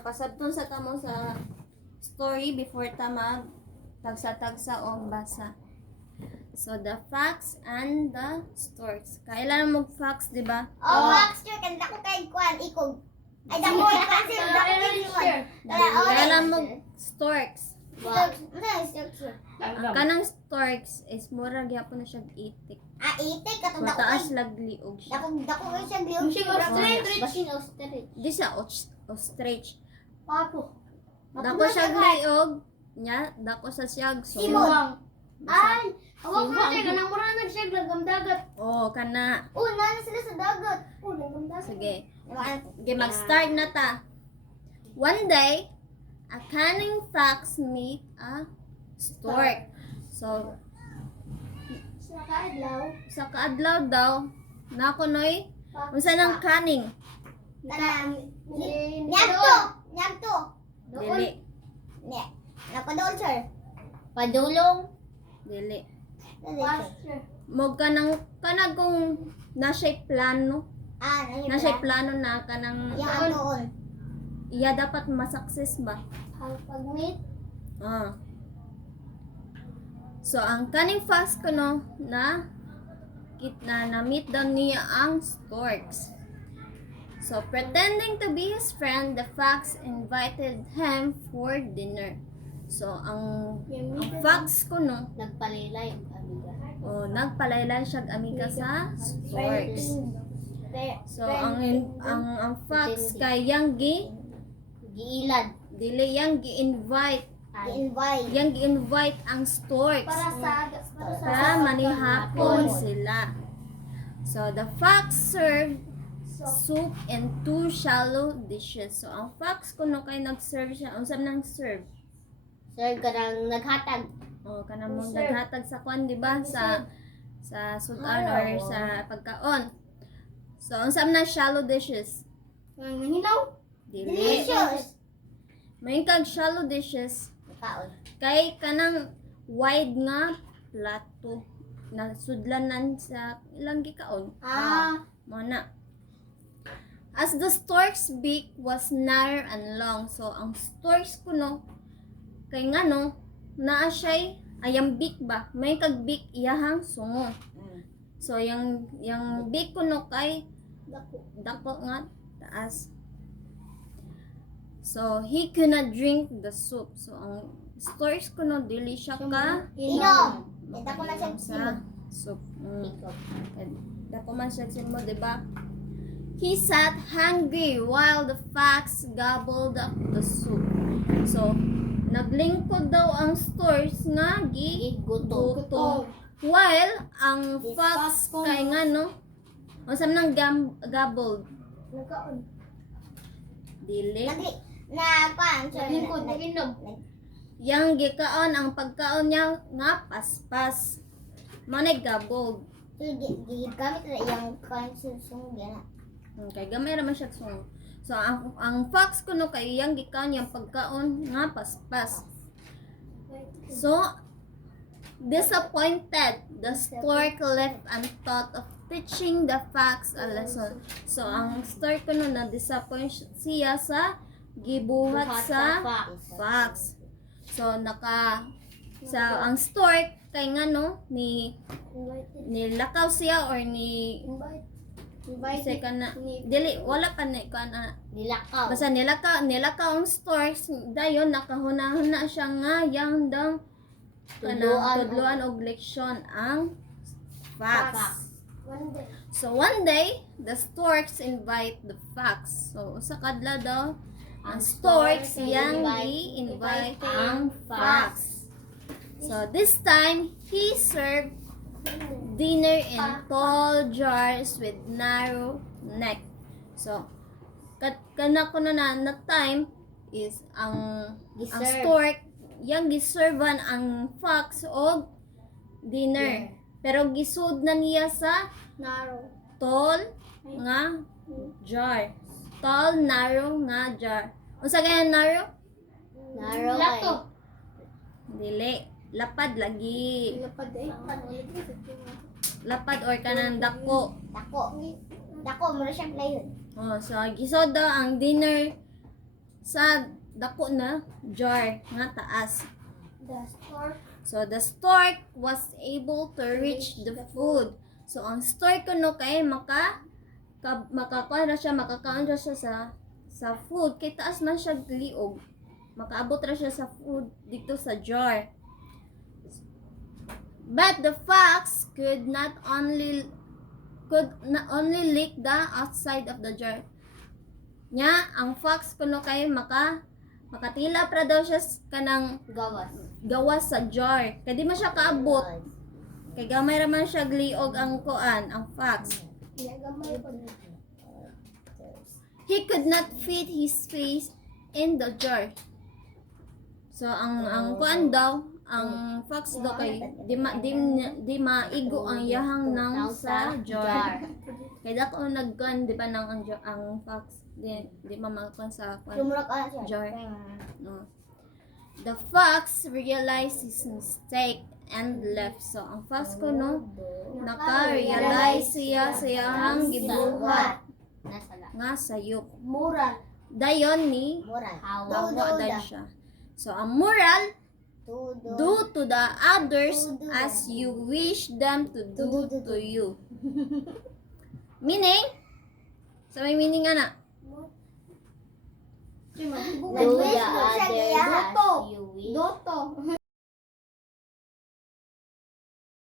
pasabton sa kamo sa story before ta mag tagsa-tagsa o basa. So, the facts and the storks. Kailan mo mag-facts, di ba? Oh, Max, sure. Kanda ko kay Kwan, ikog. Ay, dako ko kasi, dako ko kay Kwan. Kailan mo storks. Sure. Ang kanang storks is mura gyapon na siya itik. Ah, itik, katong dako Mataas kay. lagliog siya. Dako ko siyang liog. Di siya ostrich. Papo. Dako siya liog. Nya, dako sa siyag. Simon. Ay, Awak mo siya, kanang mura na siya, lagam dagat. Oh, kana. nana sila sa dagat. Lagam dagat. Sige. Okay, mag-start na ta. One day, a cunning fox meet a stork. So, Sa kaadlaw. sa kaadlaw daw, nakunoy, unsa nang cunning? Nyamto. Dili. Ne. Napadol, sir. Padulong. Dili. Pasture. Mo kanang kung nasa'y plano, Ah, nani nasa'y plano na kanang Yang antoon. iya dapat masukses ba? Pag-meet. Ah. So, ang cunning fox ko no, na-meet daw niya ang storks. So, pretending to be his friend, the fox invited him for dinner. So, ang fox ko no, Nagpalilay, amiga. nagpalaylay siya amiga sa storks. So, ang fox kay yang Giilad. dili yang gi-invite Invite. yang gi-invite ang storks para manihapon sila. So, the fox served soup in 2 shallow dishes. So, ang fox kuno kay nag-serve siya. Unsam nang serve? Sir, kanang naghatag. Kanang mong naghatag sa kwan, di ba? Sa sudan or sa pagkaon. So, unsam na shallow dishes? Nanginaw. Dili. Delicious. May kag shallow dishes Kaon. kay kanang wide nga plato na sudlanan sa ilang gikaon. Mo na. As the stork's beak was narrow and long, so ang stork's kuno kay ngano naa siya'y ayang beak ba? May kag beak iyahang sungo. So yung beak kuno kay dako nga taas. So he could not drink the soup. So ang stork's kuno dili siya ka Inom. Dako na siya sa soup. Dako man siya mo, di ba? He sat hungry while the fox gobbled up the soup. So, naglingkod daw ang storks nga gutom. While ang fox kay nga no, unsam nang gobbled? Nagkaon. Dili. Na pan. Naglingkod, naginom. Yang gikaon ang pagkaon niya nga paspas. Manay gobbled. Gamit na iyang konsusong gana. Kay gamay ra man siya sungo. So ang fox kuno kay iyang gikaon yang pagkaon nga paspas. So disappointed, the stork left and thought of teaching the fox a lesson. So ang stork kuno na disappoint siya sa gibuhat sa fox. So ang stork kay ngano nilakaw siya or kasi kana dili wala pa ni kana Nilakaw. basta nilakaw ang storks dayon nakahuna-huna siya nga yang dang tudloan og leksyon ang fox. So one day the storks invite the fox. So usa kadlaw daw ang storks yang gi-invite ang fox. So this time he served dinner in tall jars with narrow neck. So, kana ko na time is ang stork yang giservan ang fox og dinner. Pero gisud na niya sa Narrow. tall nga jar. Tall, narrow nga jar. Unsa kaya narrow? Narrow. Lato. Dili. Lapad lagi. Lapad eh. Lapad or kanang dako. Dako. Dako, mura siyang playon. Oh, so gisod daw ang dinner sa dako na jar nga taas. The stork. So the stork was able to reach the food. So ang stork kuno kay makakaon ra siya sa food kay taas man siya liog. Makaabot ra siya sa food dito sa jar. But the fox could not only lick the outside of the jar. Nya ang fox kuno kay makatila pra daw siya kanang gawas sa jar. Kay di man siya kaabot. Kay gamay ra man siya gliog ang fox. He could not fit his face in the jar. So ang kuan daw, ang fox daw kay di maigo ang yahang nang sa jar. Kay dako nagkuan di ba nang ang fox di mamakuan sa kuan Sumurok ka siya. jar. No. The fox realized his mistake and left. So ang fox ko no naka-realize siya ang gibuhat nga sayop. Moral. Dayon ni Hawa. wawa dan siya. So ang moral, do to the others as you wish them to do to you. Meaning, sa may meaning nga na, Do the others as you wish. Doto.